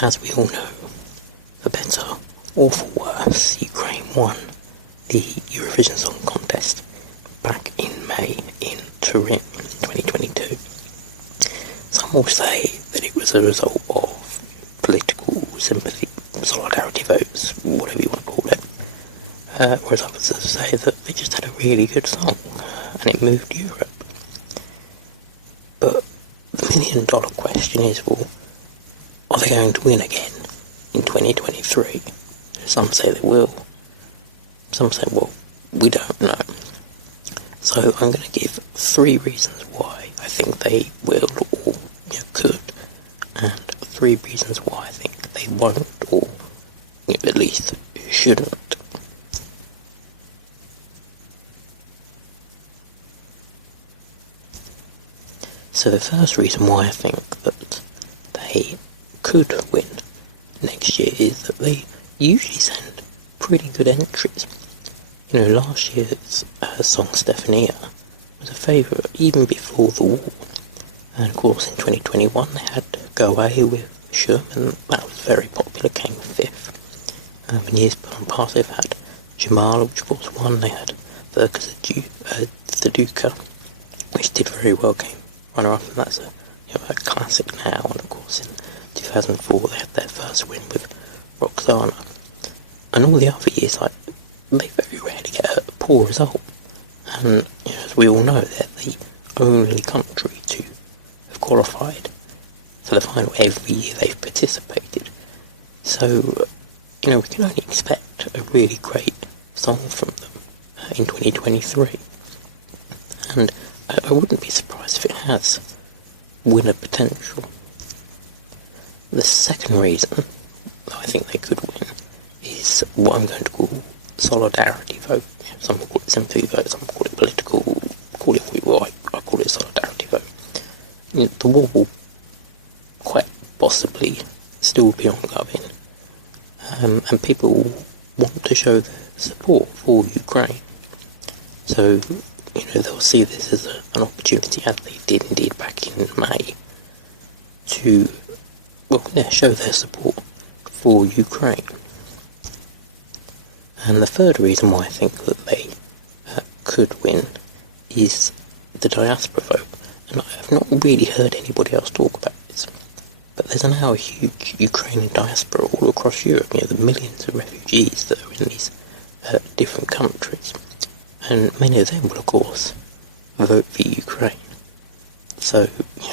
as we all know, for better or for worse, Ukraine won the Eurovision Song Contest back in May in Turin in 2022. Some will say that it was a result of political sympathy, solidarity votes, whatever you want to call it, whereas others say that they just had a really good song and it moved Europe. But the $1 million question is, well, are they going to win again in 2023? Some say they will. Some say, well, we don't know. So I'm going to give 3 reasons why I think they will or could, and 3 reasons why I think they won't or at least shouldn't. So the first reason why I think that they could win next year is that they usually send pretty good entries. Last year's song Stefania was a favourite even before the war. And of course in 2021 they had Go Away with Shum, and that was very popular, came 5th. In years past they've had Jamal, which of course won. They had Verka Zaduka, which did very well, came runner-up, and that's a classic now. And of course in 2004 they had their first win with Roxana. And all the other years, they very rarely get a poor result. And as we all know, they're the only country to have qualified for the final every year they've participated. So, we can only expect a really great song from them in 2023. And I wouldn't be surprised if it has winner potential. The second reason that I think they could win is what I'm going to call solidarity vote. Some will call it sympathy vote, some will call it political, call it what you will, I call it solidarity vote. The war will quite possibly still be ongoing, and people want to show their support for Ukraine. So, they'll see this as an opportunity, as they did indeed back in May, to show their support for Ukraine. And the third reason why I think that they could win is the diaspora vote. And I've not really heard anybody else talk about this, but there's now a huge Ukrainian diaspora all across Europe. The millions of refugees that are in these different countries, and many of them will of course vote for Ukraine. So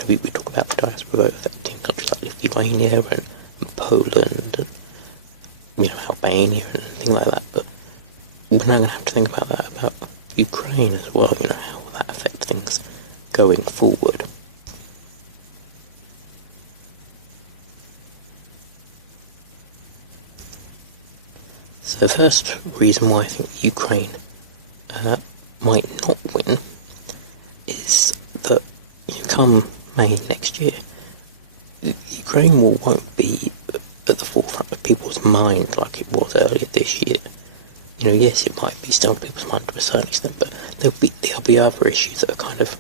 we talk about the diaspora vote affecting countries like Lithuania and Poland and Albania and things like that, but we're now going to have to think about that about Ukraine as well. How will that affect things going forward? So the first reason why I think Ukraine might not win is that come May next year, Ukraine won't be at the forefront of people's mind like it was earlier this year. Yes, it might be still on people's mind to a certain extent, but there'll be other issues that are kind of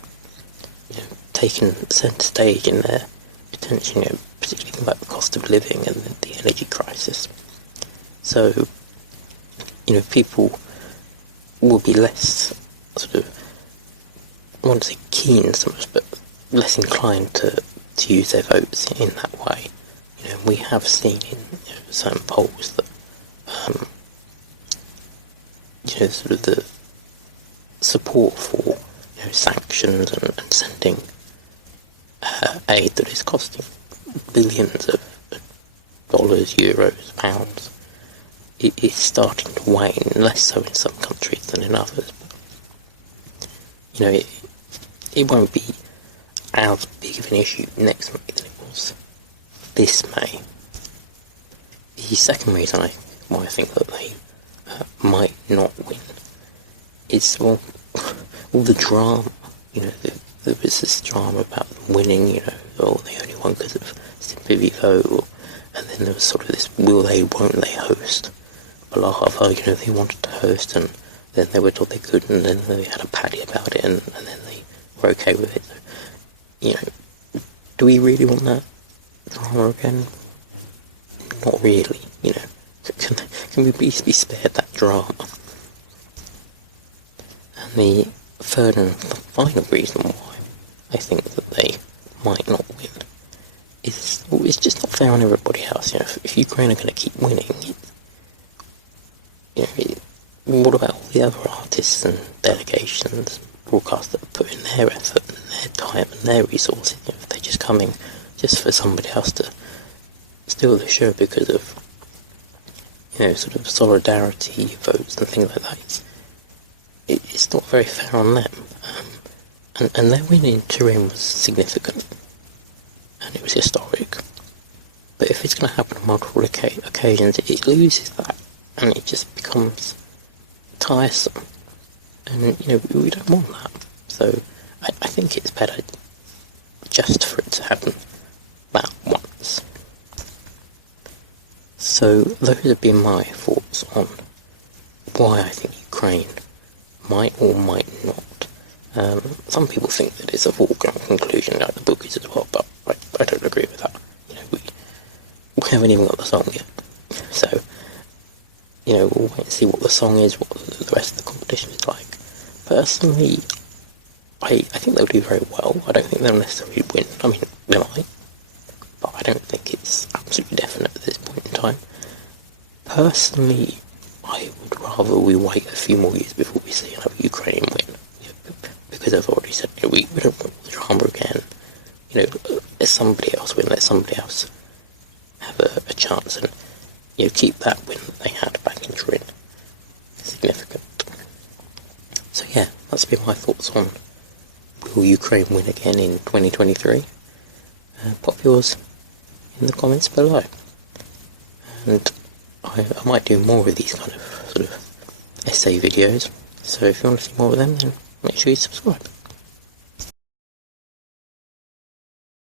taken centre stage in their attention, particularly like the cost of living and the energy crisis. So, people will be less sort of, I want to say keen so much, but less inclined to use their votes in that way. We have seen in certain polls that sort of the support for sanctions and sending aid that is costing billions of dollars, euros, pounds, it is starting to wane, less so in some countries than in others. But, it won't be as big of an issue next May than it was this May. The second reason why I think that they might not win is all the drama. There was this drama about them winning. They only won because of sympathy vote, and then there was sort of this will they, won't they host. They wanted to host, and then they were told they couldn't, and then they had a paddy about it, and then they were okay with it. So, do we really want that drama again? not really, you know. Can we please be spared that drama? And the third and final reason why I think that they might not win is, well, it's just not fair on everybody else. You know, if Ukraine are going to keep winning, what about all the other artists and delegations, broadcasters that put in their effort and their time and their resources? You know, if they're just coming just for somebody else to steal the show because of, you know, sort of solidarity votes and things like that, it's not very fair on them. And their win in Turin was significant, and it was historic. But if it's going to happen on multiple occasions, it loses that, and it just becomes tiresome. And, you know, we don't want that. So I think it's better just for it to happen that once. So those have been my thoughts on why I think Ukraine might or might not. Some people think that it's a foregone conclusion, like the book is as well, but I don't agree with that. You know, we haven't even got the song yet. So, you know, we'll wait and see what the song is, what the rest of the competition is like. Personally, I think they'll do very well. I don't think they'll necessarily win. I mean, they might, but I don't think it's absolutely definite at this point in time. Personally, I would rather we wait a few more years before we see another Ukrainian win. Because I've already said, you know, we don't want the drama again. You know, let somebody else win, let somebody else have a chance, and, you know, keep that win that they had back in Turin significant. So yeah, that's been my thoughts on will Ukraine win again in 2023. Pop yours in the comments below. And I might do more of these kind of sort of essay videos, so if you want to see more of them, then make sure you subscribe.